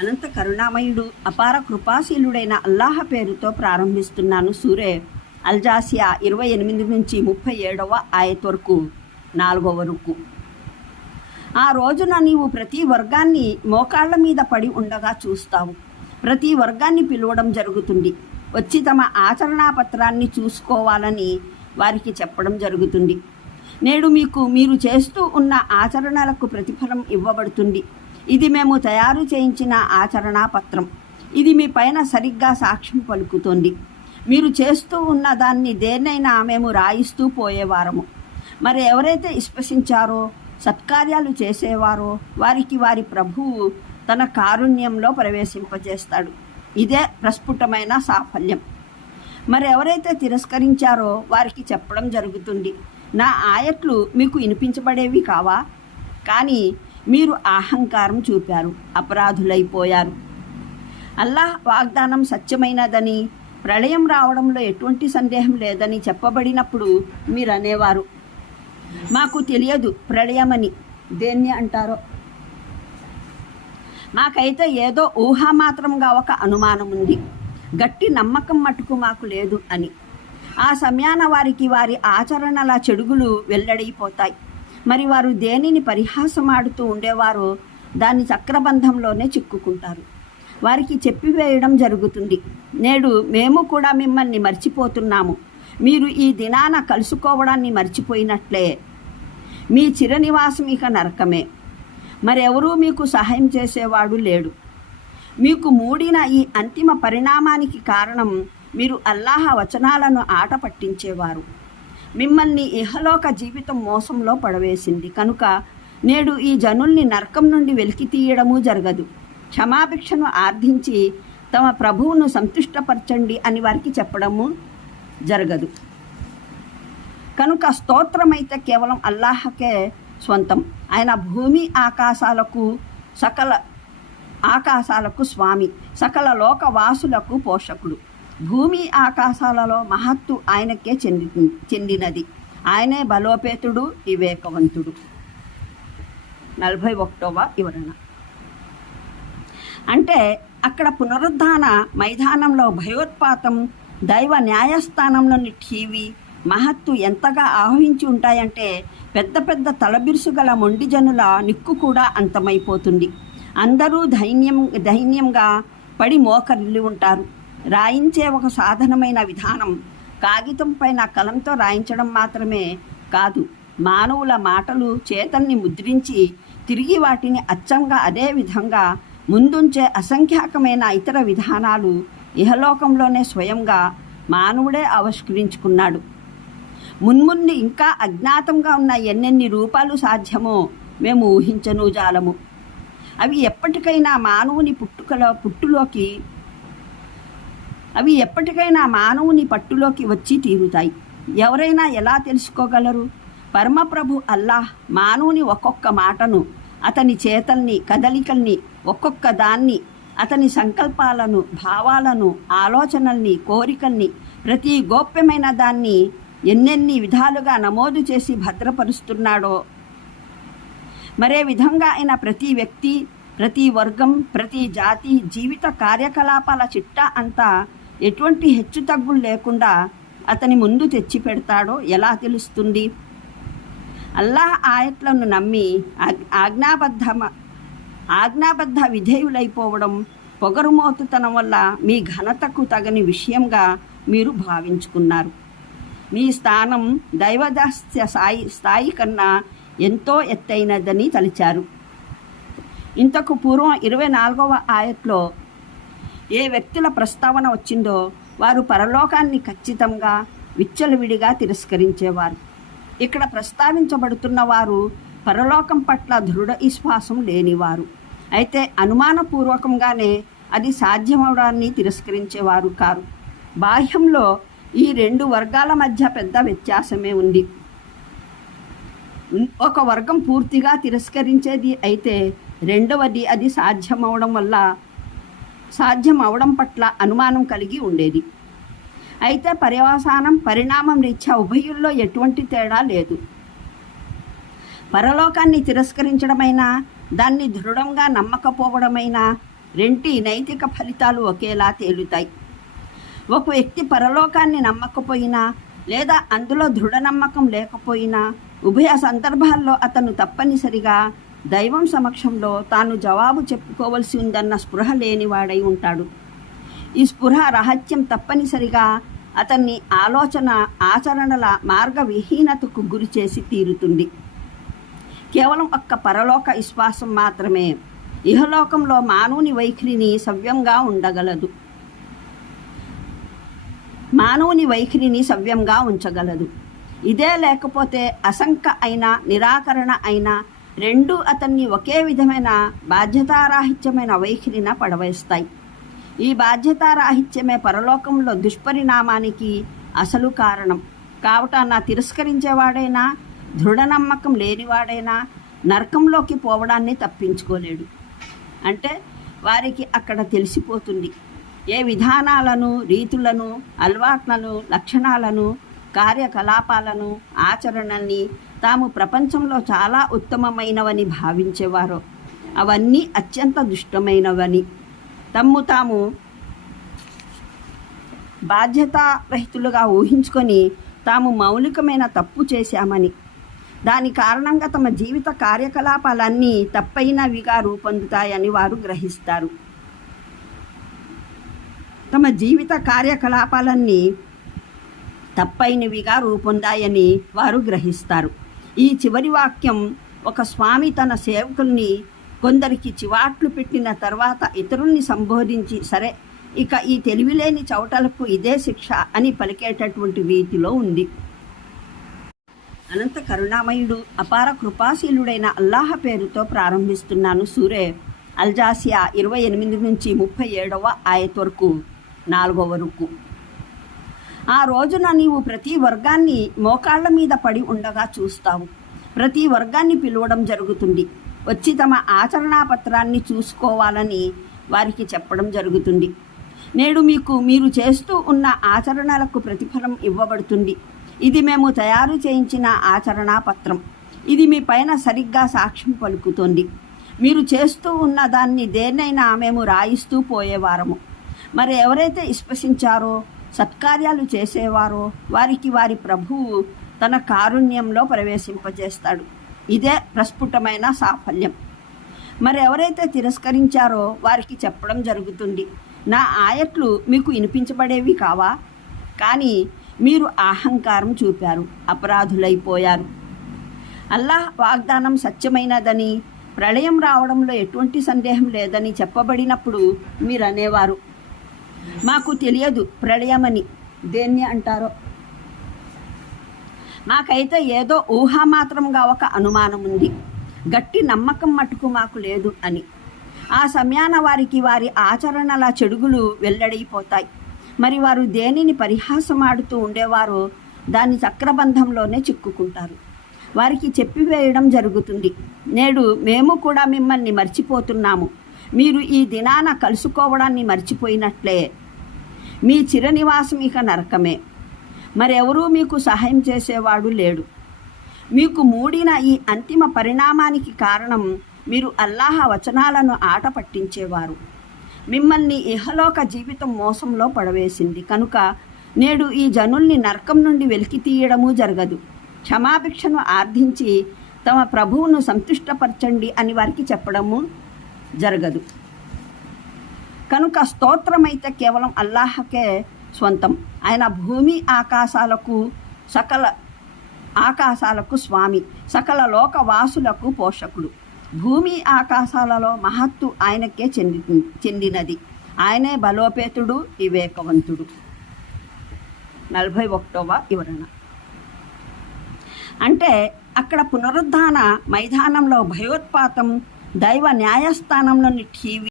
అనంత కరుణామయుడు అపార కృపాశీలుడైన అల్లాహ పేరుతో ప్రారంభిస్తున్నాను సూరే. అల్జాసియా ఇరవై ఎనిమిది నుంచి ముప్పై ఏడవ ఆయత్ వరకు నాలుగవ వరకు ఆ రోజున నీవు ప్రతి వర్గాన్ని మోకాళ్ళ మీద పడి ఉండగా చూస్తావు. ప్రతి వర్గాన్ని పిలవడం జరుగుతుంది. వచ్చి తమ ఆచరణా పత్రాన్ని చూసుకోవాలని వారికి చెప్పడం జరుగుతుంది. నేడు మీకు మీరు చేస్తూ ఉన్న ఆచరణలకు ప్రతిఫలం ఇవ్వబడుతుంది. ఇది మేము తయారు చేయించిన ఆచరణా పత్రం ఇది మీ పైన సరిగ్గా సాక్ష్యం పలుకుతోంది. మీరు చేస్తూ ఉన్న దాన్ని దేన్నైనా మేము రాయిస్తూ పోయేవారము. మరి ఎవరైతే విశ్వసించారో సత్కార్యాలు చేసేవారో వారికి వారి ప్రభువు తన కారుణ్యంలో ప్రవేశింపజేస్తాడు. ఇదే ప్రస్ఫుటమైన సాఫల్యం. మరి ఎవరైతే తిరస్కరించారో వారికి చెప్పడం జరుగుతుంది. నా ఆయట్లు మీకు వినిపించబడేవి కావా? కానీ మీరు అహంకారం చూపారు అపరాధులైపోయారు. అల్లాహ్ వాగ్దానం సత్యమైనదని ప్రళయం రావడంలో ఎటువంటి సందేహం లేదని చెప్పబడినప్పుడు మీరు అనేవారు మాకు తెలియదు ప్రళయమని. దేన్ని అంటారో? మాకైతే ఏదో ఊహామాత్రంగా ఒక అనుమానం ఉంది గట్టి నమ్మకం మటుకు మాకు లేదు అని. ఆ సమయాన వారికి వారి ఆచరణల చెడుగులు వెల్లడైపోతాయి. మరి వారు దేనిని పరిహాసమాడుతూ ఉండేవారో దాని చక్రబంధంలోనే చిక్కుకుంటారు. వారికి చెప్పివేయడం జరుగుతుంది. నేడు మేము కూడా మిమ్మల్ని మర్చిపోతున్నాము. మీరు ఈ దినాన కలుసుకోవడాన్ని మర్చిపోయినట్లే. మీ చిరనివాసం ఇక నరకమే. మరెవరూ మీకు సహాయం చేసేవాడు లేడు. మీకు మూడిన ఈ అంతిమ పరిణామానికి కారణం మీరు అల్లాహ వచనాలను ఆట పట్టించేవారు. మిమ్మల్ని ఇహలోక జీవితం మోసంలో పడవేసింది. కనుక నేడు ఈ జనుల్ని నరకం నుండి వెలికి తీయడము జరగదు. క్షమాభిక్షను ఆర్థించి తమ ప్రభువును సంతుష్టపరచండి అని వారికి చెప్పడము జరగదు. కనుక స్తోత్రమైతే కేవలం అల్లాహకే స్వంతం. ఆయన భూమి ఆకాశాలకు సకల ఆకాశాలకు స్వామి సకల లోకవాసులకు పోషకుడు. భూమి ఆకాశాలలో మహత్తు ఆయనకే చెంది చెందినది. ఆయనే బలోపేతుడు వివేకవంతుడు. నలభై ఒకటవ వివరణ. అంటే అక్కడ పునరుద్ధాన మైదానంలో భయోత్పాతం దైవ న్యాయస్థానంలోని టీవీ మహత్తు ఎంతగా ఆహ్వించి ఉంటాయంటే పెద్ద పెద్ద తలబిరుసు గల మొండి జనుల నిక్కు కూడా అంతమైపోతుంది. అందరూ ధైన్యం ధైన్యంగా పడి మోకరిల్లి ఉంటారు. రాయించే ఒక సాధనమైన విధానం కాగితం పైన కలంతో రాయించడం మాత్రమే కాదు మానవుల మాటలు చేతల్ని ముద్రించి తిరిగి వాటిని అచ్చంగా అదే విధంగా ముందుంచే అసంఖ్యాకమైన ఇతర విధానాలు ఇహలోకంలోనే స్వయంగా మానవుడే ఆవిష్కరించుకున్నాడు. మున్ముందు ఇంకా అజ్ఞాతంగా ఉన్న ఎన్నెన్ని రూపాలు సాధ్యమో మేము ఊహించను జాలము. అవి ఎప్పటికైనా మానవుని పుట్టుకలో పుట్టులోకి అవి ఎప్పటికైనా మానవుని పట్టులోకి వచ్చి తీరుతాయి. ఎవరైనా ఎలా తెలుసుకోగలరు? పరమప్రభు అల్లాహ్ మానవుని ఒక్కొక్క మాటను అతని చేతల్ని కదలికల్ని ఒక్కొక్క దాన్ని అతని సంకల్పాలను భావాలను ఆలోచనల్ని కోరికల్ని ప్రతి గోప్యమైన దాన్ని ఎన్నెన్ని విధాలుగా నమోదు చేసి భద్రపరుస్తున్నాడో మరే విధంగా అయిన ప్రతి వ్యక్తి ప్రతి వర్గం ప్రతి జాతి జీవిత కార్యకలాపాల చిట్టా అంతా ఎటువంటి హెచ్చుతగ్గులు లేకుండా అతని ముందు తెచ్చి పెడతాడో ఎలా తెలుస్తుంది? అల్లాహ్ ఆయట్లను నమ్మి ఆజ్ఞాబద్ధ ఆజ్ఞాబద్ధ విధేయులైపోవడం పొగరుమోతుతనం వల్ల మీ ఘనతకు తగని విషయంగా మీరు భావించుకున్నారు. మీ స్థానం దైవదాస్య స్థాయి స్థాయి కన్నా ఎంతో ఎత్తైనదని తలిచారు. ఇంతకు పూర్వం ఇరవై నాలుగవ ఆయట్లో ఏ వ్యక్తుల ప్రస్తావన వచ్చిందో వారు పరలోకాన్ని ఖచ్చితంగా విచ్చలవిడిగా తిరస్కరించేవారు. ఇక్కడ ప్రస్తావించబడుతున్న వారు పరలోకం పట్ల దృఢ విశ్వాసం లేనివారు. అయితే అనుమానపూర్వకంగానే అది సాధ్యమవడాన్ని తిరస్కరించేవారు కారు. బాహ్యంలో ఈ రెండు వర్గాల మధ్య పెద్ద వ్యత్యాసమే ఉంది. ఒక వర్గం పూర్తిగా తిరస్కరించేది అయితే రెండవది అది సాధ్యమవడం వల్ల సాధ్యం అవడం పట్ల అనుమానం కలిగి ఉండేది. అయితే పర్యవసానం పరిణామం రీత్యా ఉభయుల్లో ఎటువంటి తేడా లేదు. పరలోకాన్ని తిరస్కరించడమైనా దాన్ని దృఢంగా నమ్మకపోవడమైనా రెంటి నైతిక ఫలితాలు ఒకేలా తేలుతాయి. ఒక వ్యక్తి పరలోకాన్ని నమ్మకపోయినా లేదా అందులో దృఢ నమ్మకం లేకపోయినా ఉభయ సందర్భాల్లో అతను తప్పనిసరిగా దైవం సమక్షంలో తాను జవాబు చెప్పుకోవలసి ఉందన్న స్పృహ లేనివాడై ఉంటాడు. ఈ స్పృహ రహస్యం తప్పనిసరిగా అతన్ని ఆలోచన ఆచరణల మార్గవిహీనతకు గురి చేసి తీరుతుంది. కేవలం ఒక్క పరలోక విశ్వాసం మాత్రమే ఇహలోకంలో మానవుని వైఖరిని సవ్యంగా ఉండగలదు. మానవుని వైఖరిని సవ్యంగా ఉంచగలదు. ఇదే లేకపోతే అసంక అయిన నిరాకరణ అయిన రెండు అతన్ని ఒకే విధమైన బాధ్యతారాహిత్యమైన వైఖరిన పడవేస్తాయి. ఈ బాధ్యతారాహిత్యమే పరలోకంలో దుష్పరిణామానికి అసలు కారణం. కావటాన తిరస్కరించేవాడైనా దృఢ నమ్మకం లేనివాడైనా నరకంలోకి పోవడాన్ని తప్పించుకోలేడు. అంటే వారికి అక్కడ తెలిసిపోతుంది. ఏ విధానాలను రీతులను అలవాట్లను లక్షణాలను కార్యకలాపాలను ఆచరణల్ని తాము ప్రపంచంలో చాలా ఉత్తమమైనవని భావించేవారు. అవన్నీ అత్యంత దుష్టమైనవని. తమ్ము తాము బాధ్యతారహితులుగా ఊహించుకొని తాము మౌలికమైన తప్పు చేశామని. దాని కారణంగా తమ జీవిత కార్యకలాపాలన్నీ తప్పైనవిగా రూపొందుతాయని వారు గ్రహిస్తారు. తమ జీవిత కార్యకలాపాలన్నీ తప్పైనవిగా రూపొందాయని వారు గ్రహిస్తారు. ఈ చివరి వాక్యం ఒక స్వామి తన సేవకుల్ని కొందరికి చివాట్లు పెట్టిన తర్వాత ఇతరుల్ని సంబోధించి సరే ఇక ఈ తెలివిలేని చవటలకు ఇదే శిక్ష అని పలికేటటువంటి రీతిలో ఉంది. అనంత కరుణామయుడు అపార కృపాశీలుడైన అల్లాహ పేరుతో ప్రారంభిస్తున్నాను సూరే అల్జాసియా ఇరవై ఎనిమిది నుంచి ముప్పై ఏడవ ఆయత వరకు నాలుగవ వరకు ఆ రోజున నీవు ప్రతి వర్గాన్ని మోకాళ్ళ మీద పడి ఉండగా చూస్తావు. ప్రతి వర్గాన్ని పిలవడం జరుగుతుంది. వచ్చి తమ ఆచరణా పత్రాన్ని చూసుకోవాలని వారికి చెప్పడం జరుగుతుంది. నేడు మీకు మీరు చేస్తూ ఉన్న ఆచరణలకు ప్రతిఫలం ఇవ్వబడుతుంది. ఇది మేము తయారు చేయించిన ఆచరణా పత్రం ఇది మీ పైన సరిగ్గా సాక్ష్యం పలుకుతోంది. మీరు చేస్తూ ఉన్న దాన్ని దేన్నైనా మేము రాయిస్తూ పోయేవారము. మరి ఎవరైతే విశ్వసించారో సత్కార్యాలు చేసేవారో వారికి వారి ప్రభువు తన కారుణ్యంలో ప్రవేశింపజేస్తాడు. ఇదే ప్రస్ఫుటమైన సాఫల్యం. మరి ఎవరైతే తిరస్కరించారో వారికి చెప్పడం జరుగుతుంది. నా ఆయట్లు మీకు వినిపించబడేవి కావా? కానీ మీరు అహంకారం చూపారు అపరాధులైపోయారు. అల్లాహ్ వాగ్దానం సత్యమైనదని ప్రళయం రావడంలో ఎటువంటి సందేహం లేదని చెప్పబడినప్పుడు మీరు అనేవారు మాకు తెలియదు ప్రళయమని. దేన్ని అంటారో? మాకైతే ఏదో ఊహామాత్రంగా ఒక అనుమానం ఉంది. గట్టి నమ్మకం మటుకు మాకు లేదు అని. ఆ సమయాన వారికి వారి ఆచరణల చెడుగులు వెల్లడైపోతాయి. మరి వారు దేనిని పరిహాసమాడుతూ ఉండేవారో దాని చక్రబంధంలోనే చిక్కుకుంటారు. వారికి చెప్పివేయడం జరుగుతుంది. నేడు మేము కూడా మిమ్మల్ని మర్చిపోతున్నాము. మీరు ఈ దినాన కలుసుకోవడాన్ని మర్చిపోయినట్లే. మీ చిరనివాసం ఇక నరకమే. మరెవరూ మీకు సహాయం చేసేవాడు లేడు. మీకు మూడిన ఈ అంతిమ పరిణామానికి కారణం మీరు అల్లాహ వచనాలను ఆట పట్టించేవారు. మిమ్మల్ని ఇహలోక జీవితం మోసంలో పడవేసింది. కనుక నేడు ఈ జనుల్ని నరకం నుండి వెలికి తీయడము జరగదు. క్షమాభిక్షను ఆర్థించి తమ ప్రభువును సంతుష్టపరచండి అని వారికి చెప్పడము జరగదు. కనుక స్తోత్రమైతే కేవలం అల్లాహకే స్వంతం. ఆయన భూమి ఆకాశాలకు సకల ఆకాశాలకు స్వామి సకల లోకవాసులకు పోషకుడు. భూమి ఆకాశాలలో మహత్తు ఆయనకే చెంది చెందినది. ఆయనే బలోపేతుడు వివేకవంతుడు. నలభై ఒకటవ వివరణ. అంటే అక్కడ పునరుద్ధాన మైదానంలో భయోత్పాతం దైవ న్యాయస్థానంలోని టీవీ